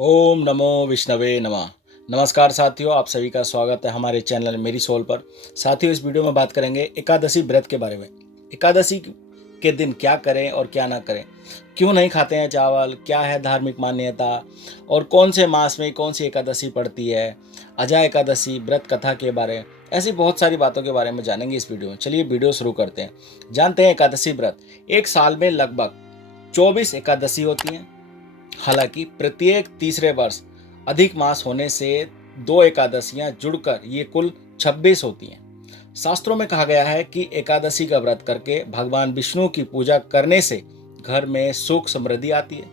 ओम नमो विष्णवे नमः। नमस्कार साथियों, आप सभी का स्वागत है हमारे चैनल मेरी सोल पर। साथियों, इस वीडियो में बात करेंगे एकादशी व्रत के बारे में। एकादशी के दिन क्या करें और क्या ना करें, क्यों नहीं खाते हैं चावल, क्या है धार्मिक मान्यता और कौन से मास में कौन सी एकादशी पड़ती है, अजा एकादशी व्रत कथा के बारे में, ऐसी बहुत सारी बातों के बारे में जानेंगे इस वीडियो में। चलिए वीडियो शुरू करते हैं। जानते हैं एकादशी व्रत। एक साल में लगभग 24 एकादशी होती हैं। हालांकि प्रत्येक तीसरे वर्ष अधिक मास होने से दो एकादशियां जुड़कर ये कुल 26 होती हैं। शास्त्रों में कहा गया है कि एकादशी का व्रत करके भगवान विष्णु की पूजा करने से घर में सुख समृद्धि आती है।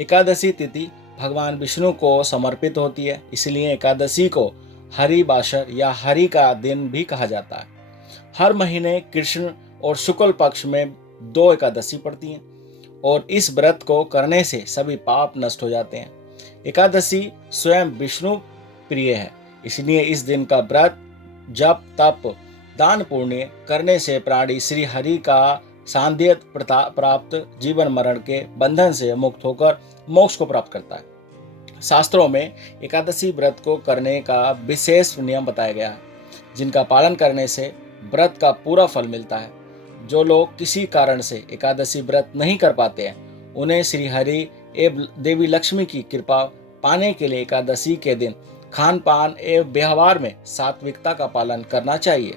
एकादशी तिथि भगवान विष्णु को समर्पित होती है, इसलिए एकादशी को हरिवासर या हरि का दिन भी कहा जाता है। हर महीने कृष्ण और शुक्ल पक्ष में दो एकादशी पड़ती हैं और इस व्रत को करने से सभी पाप नष्ट हो जाते हैं। एकादशी स्वयं विष्णु प्रिय है, इसलिए इस दिन का व्रत जप तप दान पुण्य करने से प्राणी श्री हरि का सान्निध्य प्राप्त जीवन मरण के बंधन से मुक्त होकर मोक्ष को प्राप्त करता है। शास्त्रों में एकादशी व्रत को करने का विशेष नियम बताया गया है, जिनका पालन करने से व्रत का पूरा फल मिलता है। जो लोग किसी कारण से एकादशी व्रत नहीं कर पाते हैं, उन्हें श्री हरि एवं देवी लक्ष्मी की कृपा पाने के लिए एकादशी के दिन खान पान एवं व्यवहार में सात्विकता का पालन करना चाहिए।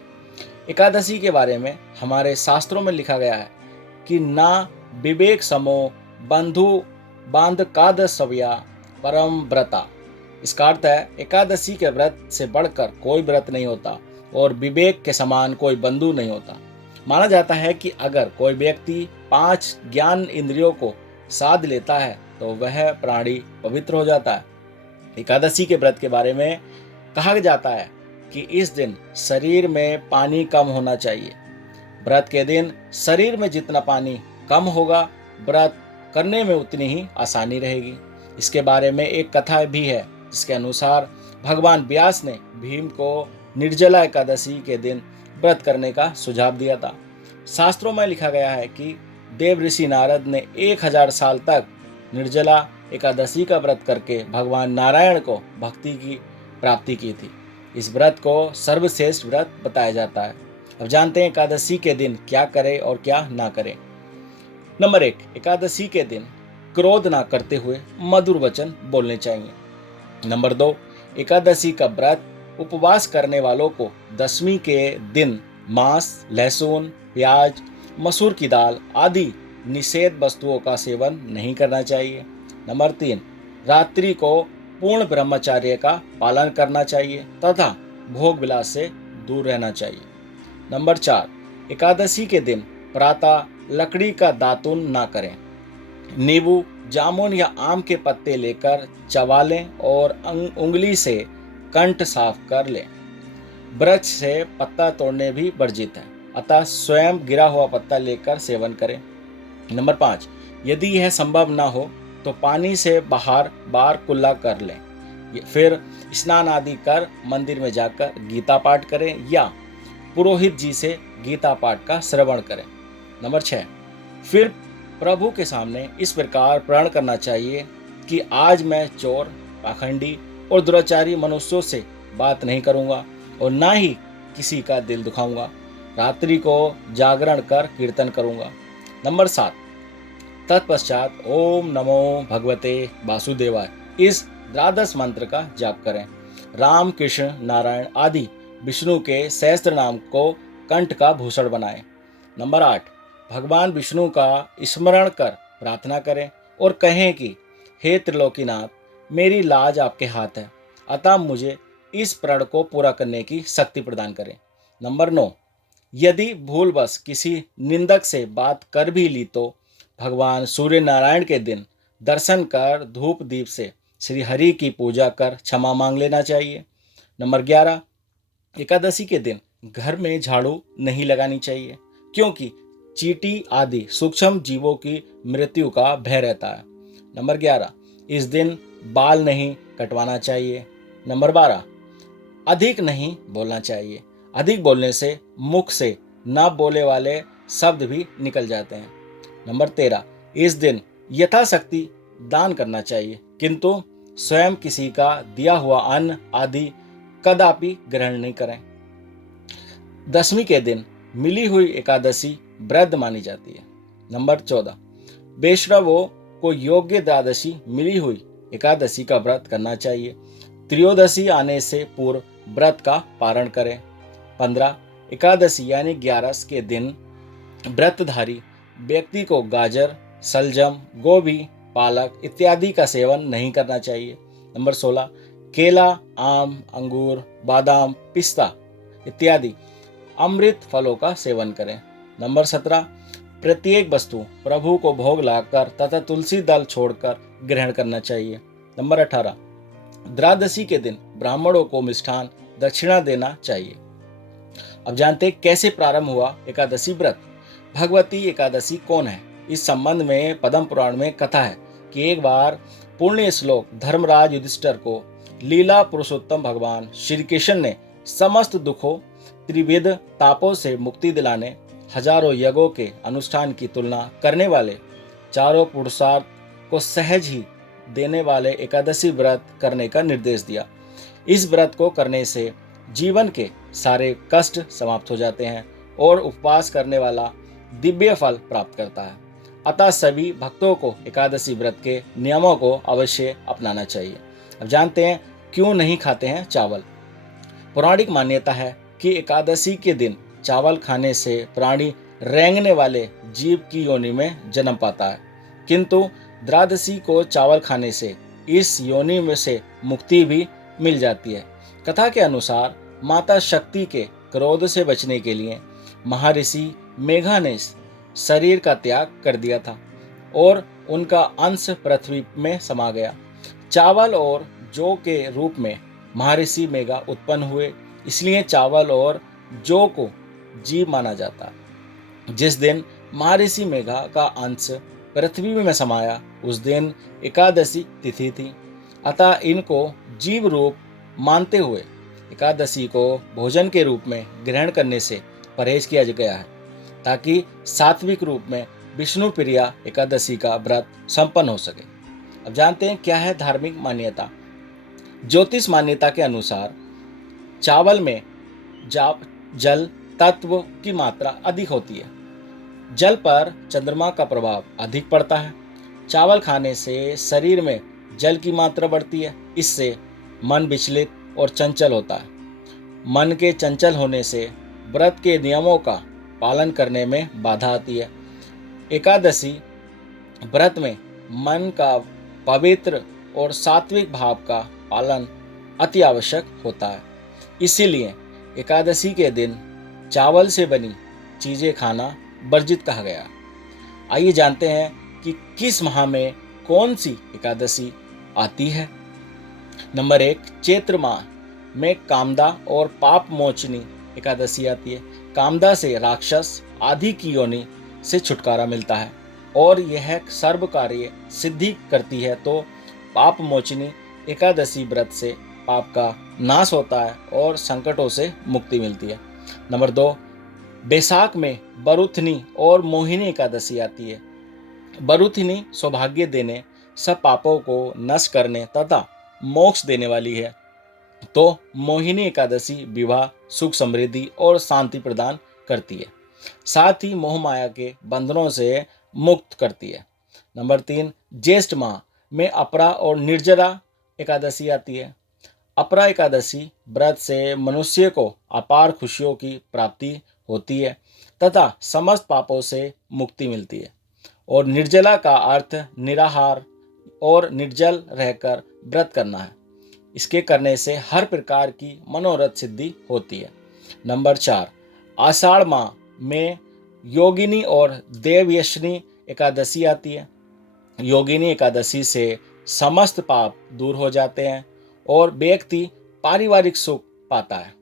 एकादशी के बारे में हमारे शास्त्रों में लिखा गया है कि ना विवेक समो बंधु बांध काद सव्या परम व्रता। इसका अर्थ है एकादशी के व्रत से बढ़कर कोई व्रत नहीं होता और विवेक के समान कोई बंधु नहीं होता। माना जाता है कि अगर कोई व्यक्ति 5 ज्ञान इंद्रियों को साध लेता है तो वह प्राणी पवित्र हो जाता है। एकादशी के व्रत के बारे में कहा जाता है कि इस दिन शरीर में पानी कम होना चाहिए। व्रत के दिन शरीर में जितना पानी कम होगा, व्रत करने में उतनी ही आसानी रहेगी। इसके बारे में एक कथा भी है, जिसके अनुसार भगवान व्यास ने भीम को निर्जला एकादशी के दिन व्रत करने का सुझाव दिया था। शास्त्रों में लिखा गया है कि देव ऋषि नारद ने 1000 साल तक निर्जला एकादशी का व्रत करके भगवान नारायण को भक्ति की प्राप्ति की थी। इस व्रत को सर्वश्रेष्ठ व्रत बताया जाता है। अब जानते हैं एकादशी के दिन क्या करें और क्या ना करें। नंबर 1, एकादशी के दिन क्रोध ना करते हुए मधुर वचन बोलने चाहिए। नंबर 2, एकादशी का व्रत उपवास करने वालों को दशमी के दिन मांस, लहसुन, प्याज, मसूर की दाल आदि निषेध वस्तुओं का सेवन नहीं करना चाहिए। नंबर 3, रात्रि को पूर्ण ब्रह्मचर्य का पालन करना चाहिए तथा भोग विलास से दूर रहना चाहिए। नंबर 4, एकादशी के दिन प्रातः लकड़ी का दातुन ना करें। नींबू, जामुन या आम के पत्ते लेकर चबा लें और उंगली से कंठ साफ कर लें। वृक्ष से पत्ता तोड़ने भी वर्जित है, अतः स्वयं गिरा हुआ पत्ता लेकर सेवन करें। नंबर 5, यदि यह संभव ना हो तो पानी से बार कुल्ला कर लें। फिर स्नान आदि कर मंदिर में जाकर गीता पाठ करें या पुरोहित जी से गीता पाठ का श्रवण करें। नंबर 6, फिर प्रभु के सामने इस प्रकार प्रण करना चाहिए कि आज मैं चोर, पाखंडी और दुराचारी मनुष्यों से बात नहीं करूंगा और ना ही किसी का दिल दुखाऊंगा। रात्रि को जागरण कर कीर्तन करूंगा। नंबर 7, तत्पश्चात ओम नमो भगवते वासुदेवाय इस द्वादश मंत्र का जाप करें। राम, कृष्ण, नारायण आदि विष्णु के सहस्त्र नाम को कंठ का भूषण बनाएं। नंबर 8, भगवान विष्णु का स्मरण कर प्रार्थना करें और कहें कि हे त्रिलोकीनाथ, मेरी लाज आपके हाथ है, अतः मुझे इस प्रण को पूरा करने की शक्ति प्रदान करें। नंबर 9, यदि भूलवश किसी निंदक से बात कर भी ली तो भगवान सूर्य नारायण के दिन दर्शन कर धूप दीप से श्री हरि की पूजा कर क्षमा मांग लेना चाहिए। नंबर 11, एकादशी के दिन घर में झाड़ू नहीं लगानी चाहिए, क्योंकि चींटी आदि सूक्ष्म जीवों की मृत्यु का भय रहता है। नंबर 11, इस दिन बाल नहीं कटवाना चाहिए। नंबर 12, अधिक नहीं बोलना चाहिए। अधिक बोलने से मुख से न बोले वाले शब्द भी निकल जाते हैं। नंबर 13, इस दिन यथाशक्ति दान करना चाहिए, किंतु स्वयं किसी का दिया हुआ अन्न आदि कदापि ग्रहण नहीं करें। दसवीं के दिन मिली हुई एकादशी व्रत मानी जाती है। नंबर 14, वैष्णवों को योग्य द्वादशी मिली हुई एकादशी का व्रत करना चाहिए। त्रयोदशी आने से पूर्व व्रत का पारण करें। 15, एकादशी यानी 11 के दिन व्रतधारी व्यक्ति को गाजर, सलजम, गोभी, पालक इत्यादि का सेवन नहीं करना चाहिए। नंबर 16, केला, आम, अंगूर, बादाम, पिस्ता इत्यादि अमृत फलों का सेवन करें। नंबर 17, प्रत्येक वस्तु प्रभु को भोग लाकर तथा तुलसी दल छोड़कर ग्रहण करना चाहिए। नंबर 18, द्वादशी के दिन ब्राह्मणों को मिष्ठान दक्षिणा देना चाहिए। अब जानते हैं कैसे प्रारंभ हुआ एकादशी व्रत। भगवती एकादशी कौन है? इस संबंध में पद्म पुराण में कथा है कि एक बार पुण्य श्लोक धर्मराज युधिष्ठिर को लीला पुरुषोत्तम भगवान श्री कृष्ण ने समस्त दुखों त्रिविध तापों से मुक्ति दिलाने हजारों यज्ञों के अनुष्ठान की तुलना करने वाले चारों पुरुषार्थ को सहज ही देने वाले एकादशी व्रत करने का निर्देश दिया। इस व्रत को करने से जीवन के सारे कष्ट समाप्त हो जाते हैं और उपवास करने वाला दिव्य फल प्राप्त करता है। अतः सभी भक्तों को एकादशी व्रत के नियमों को अवश्य अपनाना चाहिए। अब जानते हैं क्यों नहीं खाते हैं चावल। पौराणिक मान्यता है कि एकादशी के दिन चावल खाने से प्राणी रेंगने वाले जीव की योनि में जन्म पाता है, किंतु द्वादशी को चावल खाने से इस योनि में से मुक्ति भी मिल जाती है। कथा के अनुसार माता शक्ति के क्रोध से बचने के लिए महर्षि मेघा ने शरीर का त्याग कर दिया था और उनका अंश पृथ्वी में समा गया। चावल और जौ के रूप में महर्षि मेघा उत्पन्न हुए, इसलिए चावल और जौ को जीव माना जाता। जिस दिन महर्षि मेघा का अंश पृथ्वी में समाया उस दिन एकादशी तिथि थी। अतः इनको जीव रूप मानते हुए एकादशी को भोजन के रूप में ग्रहण करने से परहेज किया गया है, ताकि सात्विक रूप में विष्णु प्रिया एकादशी का व्रत संपन्न हो सके। अब जानते हैं क्या है धार्मिक मान्यता। ज्योतिष मान्यता के अनुसार चावल में जल तत्व की मात्रा अधिक होती है। जल पर चंद्रमा का प्रभाव अधिक पड़ता है। चावल खाने से शरीर में जल की मात्रा बढ़ती है, इससे मन विचलित और चंचल होता है। मन के चंचल होने से व्रत के नियमों का पालन करने में बाधा आती है। एकादशी व्रत में मन का पवित्र और सात्विक भाव का पालन अति आवश्यक होता है। इसीलिए एकादशी के दिन चावल से बनी चीज़ें खाना वर्जित कहा गया। आइए जानते हैं कि किस माह में कौन सी एकादशी आती है। नंबर 1, चैत्र माह में कामदा और पाप मोचनी एकादशी आती है। कामदा से राक्षस आदि की योनि से छुटकारा मिलता है और यह सर्व कार्य सिद्धि करती है, तो पाप मोचनी एकादशी व्रत से पाप का नाश होता है और संकटों से मुक्ति मिलती है। नंबर 2, बैसाख में बरुथनी और मोहिनी एकादशी आती है। बरुथनी सौभाग्य देने, सब पापों को नष्ट करने तथा मोक्ष देने वाली है, तो मोहिनी एकादशी विवाह, सुख, समृद्धि और शांति प्रदान करती है, साथ ही मोह माया के बंधनों से मुक्त करती है। नंबर 3, ज्येष्ठ माह में अपरा और निर्जला एकादशी आती है। अपरा एकादशी व्रत से मनुष्य को अपार खुशियों की प्राप्ति होती है तथा समस्त पापों से मुक्ति मिलती है। और निर्जला का अर्थ निराहार और निर्जल रहकर व्रत करना है। इसके करने से हर प्रकार की मनोरथ सिद्धि होती है। नंबर 4, आषाढ़ माह में योगिनी और देवयशनी एकादशी आती है। योगिनी एकादशी से समस्त पाप दूर हो जाते हैं और व्यक्ति पारिवारिक सुख पाता है।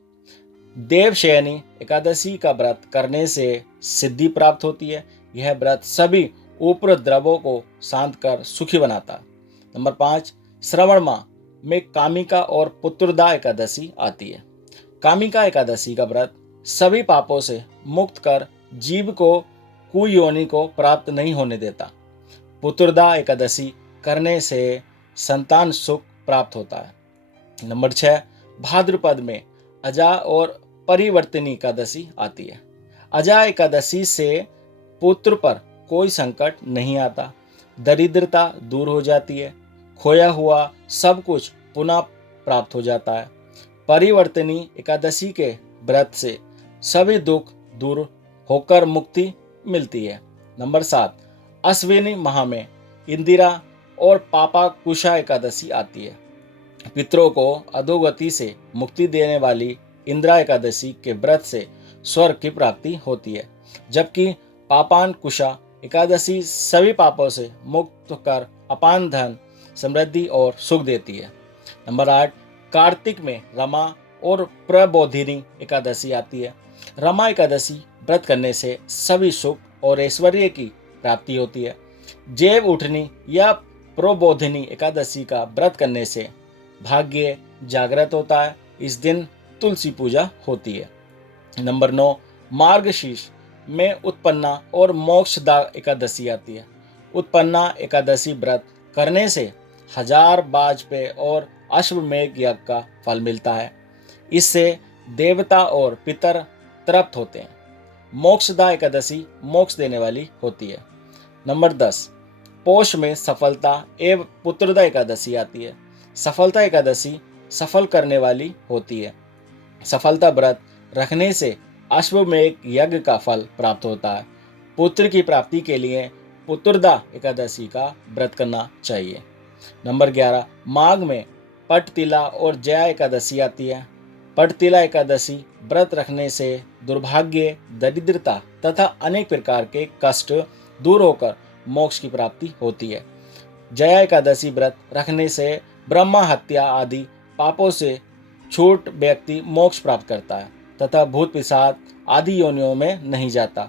देवशयनी एकादशी का व्रत करने से सिद्धि प्राप्त होती है। यह व्रत सभी उपद्रवों को शांत कर सुखी बनाता है। नंबर 5, श्रावण माह में कामिका और पुत्रदा एकादशी आती है। कामिका एकादशी का व्रत सभी पापों से मुक्त कर जीव को कुयोनि को प्राप्त नहीं होने देता। पुत्रदा एकादशी करने से संतान सुख प्राप्त होता है। नंबर 6, भाद्रपद में अजा और परिवर्तनी एकादशी आती है। अजा एकादशी से पुत्र पर कोई संकट नहीं आता, दरिद्रता दूर हो जाती है, खोया हुआ सब कुछ पुनः प्राप्त हो जाता है। परिवर्तनी एकादशी के व्रत से सभी दुख दूर होकर मुक्ति मिलती है। नंबर 7, अश्विनी माह में इंदिरा और पापा कुशा एकादशी आती है। पितरों को अधोगति से मुक्ति देने वाली इंदिरा एकादशी के व्रत से स्वर्ग की प्राप्ति होती है, जबकि पापान कुशा एकादशी सभी पापों से मुक्त कर अपान धन, समृद्धि और सुख देती है। नंबर 8, कार्तिक में रमा और प्रबोधिनी एकादशी आती है। रमा एकादशी व्रत करने से सभी सुख और ऐश्वर्य की प्राप्ति होती है। जैव उठनी या प्रबोधिनी एकादशी का व्रत करने से भाग्य जागृत होता है। इस दिन तुलसी पूजा होती है। नंबर 9, मार्गशीर्ष में उत्पन्ना और मोक्षदा एकादशी आती है। उत्पन्ना एकादशी व्रत करने से 1000 वाजपेय और अश्वमेघ यज्ञ का फल मिलता है। इससे देवता और पितर तृप्त होते हैं। मोक्षदा एकादशी मोक्ष देने वाली होती है। नंबर 10, पोष में सफलता एवं पुत्रदा एकादशी आती है। सफलता एकादशी सफल करने वाली होती है। सफलता व्रत रखने से अश्वमेघ यज्ञ का फल प्राप्त होता है। पुत्र की प्राप्ति के लिए पुत्रदा एकादशी का व्रत करना चाहिए। नंबर 11, माघ में पटतिला और जया एकादशी आती है। पटतिला एकादशी व्रत रखने से दुर्भाग्य, दरिद्रता तथा अनेक प्रकार के कष्ट दूर होकर मोक्ष की प्राप्ति होती है। जया एकादशी व्रत रखने से ब्रह्मा हत्या आदि पापों से छूट व्यक्ति मोक्ष प्राप्त करता है तथा भूत पिशाच आदि योनियों में नहीं जाता।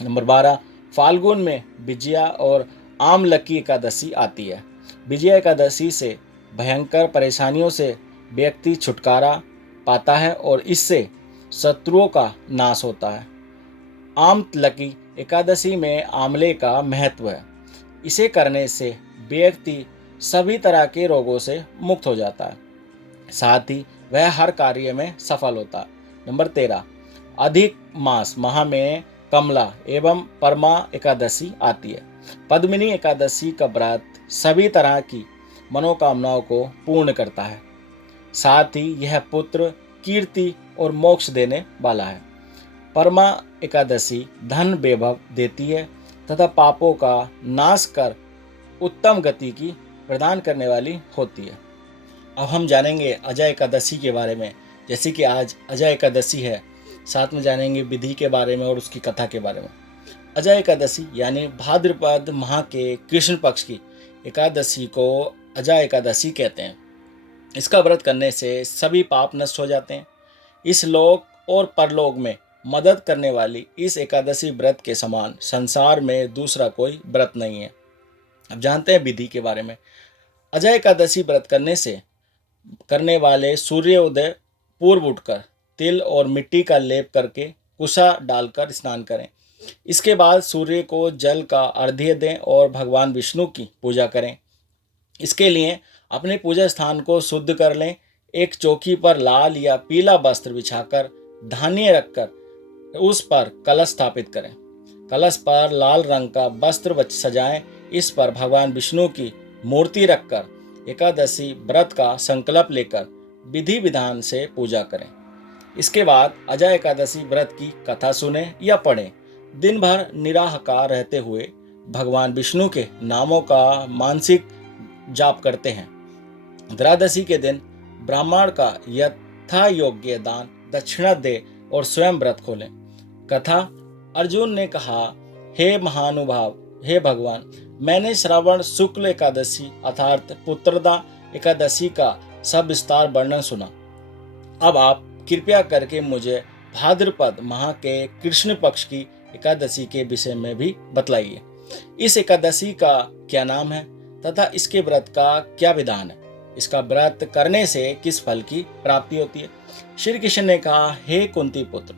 नंबर 12, फाल्गुन में विजया और आमलकी एकादशी आती है। विजया एकादशी से भयंकर परेशानियों से व्यक्ति छुटकारा पाता है और इससे शत्रुओं का नाश होता है। आमलकी एकादशी में आंवले का महत्व है। इसे करने से व्यक्ति सभी तरह के रोगों से मुक्त हो जाता है, साथ ही वह हर कार्य में सफल होता है। नंबर 13, अधिक मास माह में कमला एवं परमा एकादशी आती है। पद्मिनी एकादशी का व्रत सभी तरह की मनोकामनाओं को पूर्ण करता है, साथ ही यह पुत्र, कीर्ति और मोक्ष देने वाला है। परमा एकादशी धन वैभव देती है तथा पापों का नाश कर उत्तम गति की प्रदान करने वाली होती है। अब हम जानेंगे अजय एकादशी के बारे में। जैसे कि आज अजय एकादशी है, साथ में जानेंगे विधि के बारे में और उसकी कथा के बारे में। अजय एकादशी यानी भाद्रपद माह के कृष्ण पक्ष की एकादशी को अजय एकादशी कहते हैं। इसका व्रत करने से सभी पाप नष्ट हो जाते हैं। इस लोक और परलोक में मदद करने वाली इस एकादशी व्रत के समान संसार में दूसरा कोई व्रत नहीं है। अब जानते हैं विधि के बारे में। अजय एकादशी व्रत करने वाले सूर्योदय पूर्व उठकर तिल और मिट्टी का लेप करके कुशा डालकर स्नान करें। इसके बाद सूर्य को जल का अर्घ्य दें और भगवान विष्णु की पूजा करें। इसके लिए अपने पूजा स्थान को शुद्ध कर लें। एक चौकी पर लाल या पीला वस्त्र बिछाकर धान्य रखकर उस पर कलश स्थापित करें। कलश पर लाल रंग का वस्त्र सजाएं। इस पर भगवान विष्णु की मूर्ति रखकर एकादशी व्रत का संकल्प लेकर विधि विधान से पूजा करें। इसके बाद अजय एकादशी व्रत की कथा सुने या पढ़ें। दिन भर निराहार रहते हुए भगवान विष्णु के नामों का मानसिक जाप करते हैं। त्रयोदशी के दिन ब्राह्मण का यथा योग्य दान दक्षिणा दे और स्वयं व्रत खोलें। कथा, अर्जुन ने कहा, हे महानुभाव, हे भगवान, मैंने श्रावण शुक्ल एकादशी अर्थात पुत्रदा एकादशी का सब विस्तार वर्णन सुना। अब आप कृपया करके मुझे भाद्रपद माह के कृष्ण पक्ष की एकादशी के विषय में भी बतलाइए। इस एकादशी का क्या नाम है तथा इसके व्रत का क्या विधान है? इसका व्रत करने से किस फल की प्राप्ति होती है? श्री कृष्ण ने कहा, हे कुंती पुत्र,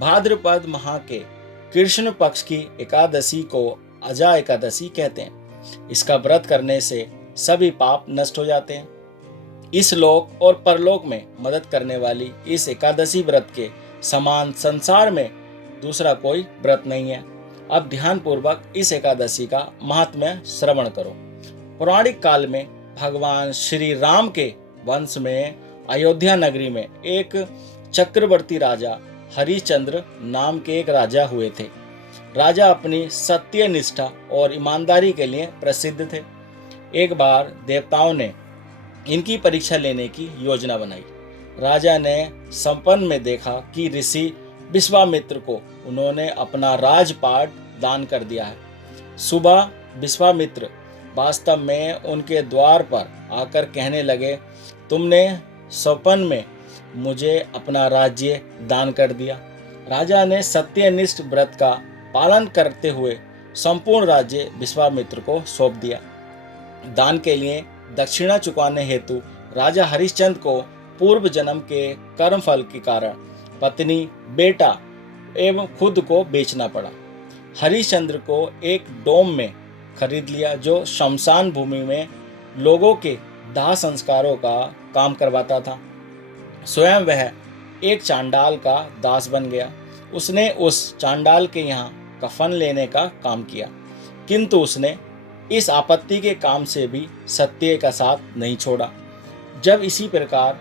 भाद्रपद माह के कृष्ण पक्ष की एकादशी को अजय एकादशी कहते हैं। इसका व्रत करने से सभी पाप नष्ट हो जाते हैं। इस लोक और परलोक में मदद करने वाली इस एकादशी व्रत के समान संसार में दूसरा कोई व्रत नहीं है। अब ध्यान पूर्वक इस एकादशी का महात्म्य श्रवण करो। पौराणिक काल में भगवान श्री राम के वंश में अयोध्या नगरी में एक चक्रवर्ती राजा हरिश्चंद्र नाम के एक राजा हुए थे। राजा अपनी सत्य निष्ठा और ईमानदारी के लिए प्रसिद्ध थे। एक बार देवताओं ने इनकी परीक्षा लेने की योजना बनाई। राजा ने सपन में देखा कि ऋषि विश्वामित्र को उन्होंने अपना राजपाट दान कर दिया है। सुबह विश्वामित्र वास्तव में उनके द्वार पर आकर कहने लगे, तुमने सपन में मुझे अपना राज्य दान कर दिया। राजा ने सत्यनिष्ठ व्रत का पालन करते हुए संपूर्ण राज्य विश्वामित्र को सौंप दिया। दान के लिए दक्षिणा चुकाने हेतु राजा हरिश्चंद्र को पूर्व जन्म के कर्म फल के कारण पत्नी, बेटा एवं खुद को बेचना पड़ा। हरिश्चंद्र को एक डोम में खरीद लिया जो शमशान भूमि में लोगों के दाह संस्कारों का काम करवाता था। स्वयं वह एक चांडाल का दास बन गया। उसने उस चांडाल के यहाँ कफन लेने का काम किया, किंतु उसने इस आपत्ति के काम से भी सत्य का साथ नहीं छोड़ा। जब इसी प्रकार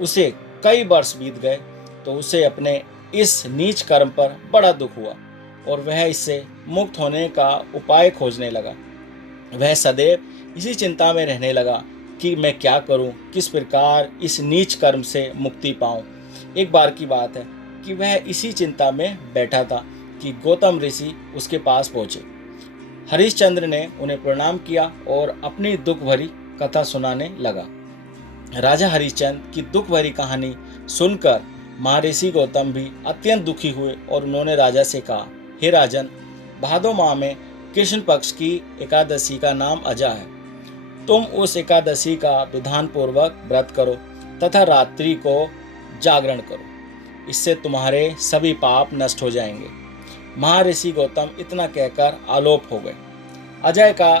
उसे कई वर्ष बीत गए तो उसे अपने इस नीच कर्म पर बड़ा दुख हुआ और वह इससे मुक्त होने का उपाय खोजने लगा। वह सदैव इसी चिंता में रहने लगा कि मैं क्या करूं, किस प्रकार इस नीच कर्म से मुक्ति पाऊं। एक बार की बात है कि वह इसी चिंता में बैठा था कि गौतम ऋषि उसके पास पहुंचे। हरिश्चंद्र ने उन्हें प्रणाम किया और अपनी दुख भरी कथा सुनाने लगा। राजा हरिश्चंद्र की दुख भरी कहानी सुनकर महर्षि गौतम भी अत्यंत दुखी हुए और उन्होंने राजा से कहा, हे राजन, भादो माह में कृष्ण पक्ष की एकादशी का नाम अजा है। तुम उस एकादशी का विधान पूर्वक व्रत करो तथा रात्रि को जागरण करो। इससे तुम्हारे सभी पाप नष्ट हो जाएंगे। महर्षि गौतम इतना कहकर आलोप हो गए। अजय का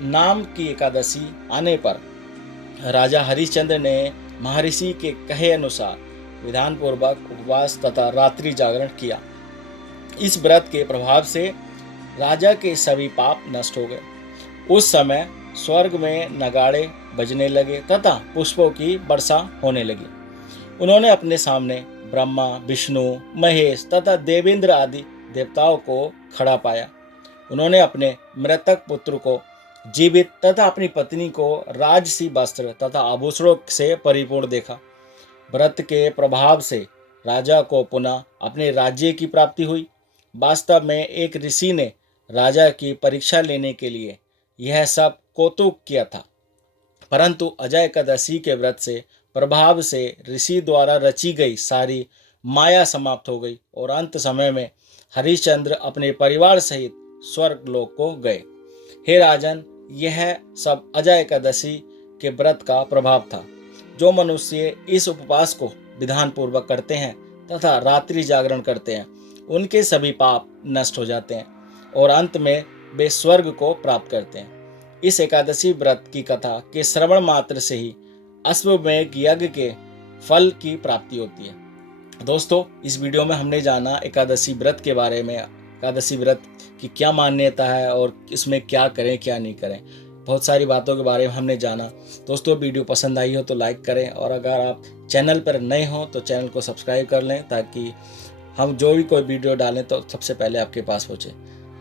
नाम की एकादशी आने पर राजा हरिश्चंद्र ने महर्षि के कहे अनुसार विधान पूर्वक उपवास तथा रात्रि जागरण किया। इस व्रत के प्रभाव से राजा के सभी पाप नष्ट हो गए। उस समय स्वर्ग में नगाड़े बजने लगे तथा पुष्पों की वर्षा होने लगी। उन्होंने अपने सामने ब्रह्मा, विष्णु, महेश तथा देवेंद्र आदि देवताओं को खड़ा पाया। उन्होंने अपने मृतक पुत्र को जीवित तथा अपनी पत्नी को राजसी वस्त्र तथा आभूषणों से परिपूर्ण देखा। व्रत के प्रभाव से राजा को पुनः अपने राज्य की प्राप्ति हुई। वास्तव में एक ऋषि ने राजा की परीक्षा लेने के लिए यह सब कौतुक किया था, परंतु अजय एकादशी के व्रत से प्रभाव से ऋषि द्वारा रची गई सारी माया समाप्त हो गई और अंत समय में हरिश्चंद्र अपने परिवार सहित स्वर्ग लोक को गए। हे राजन, यह सब अजय एकादशी के व्रत का प्रभाव था। जो मनुष्य इस उपवास को विधान पूर्वक करते हैं तथा रात्रि जागरण करते हैं, उनके सभी पाप नष्ट हो जाते हैं और अंत में वे स्वर्ग को प्राप्त करते हैं। इस एकादशी व्रत की कथा के श्रवण मात्र से ही अश्वमेध यज्ञ के फल की प्राप्ति होती है। दोस्तों, इस वीडियो में हमने जाना एकादशी व्रत के बारे में, एकादशी व्रत की क्या मान्यता है और इसमें क्या करें क्या नहीं करें, बहुत सारी बातों के बारे में हमने जाना। दोस्तों, वीडियो पसंद आई हो तो लाइक करें और अगर आप चैनल पर नए हो तो चैनल को सब्सक्राइब कर लें ताकि हम जो भी कोई वीडियो डालें तो सबसे पहले आपके पास पहुँचे।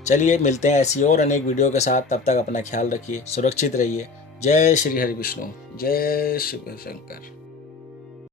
चलिए मिलते हैं ऐसी और अनेक वीडियो के साथ। तब तक अपना ख्याल रखिए, सुरक्षित रहिए। जय श्री हरि विष्णु, जय शिव शंकर।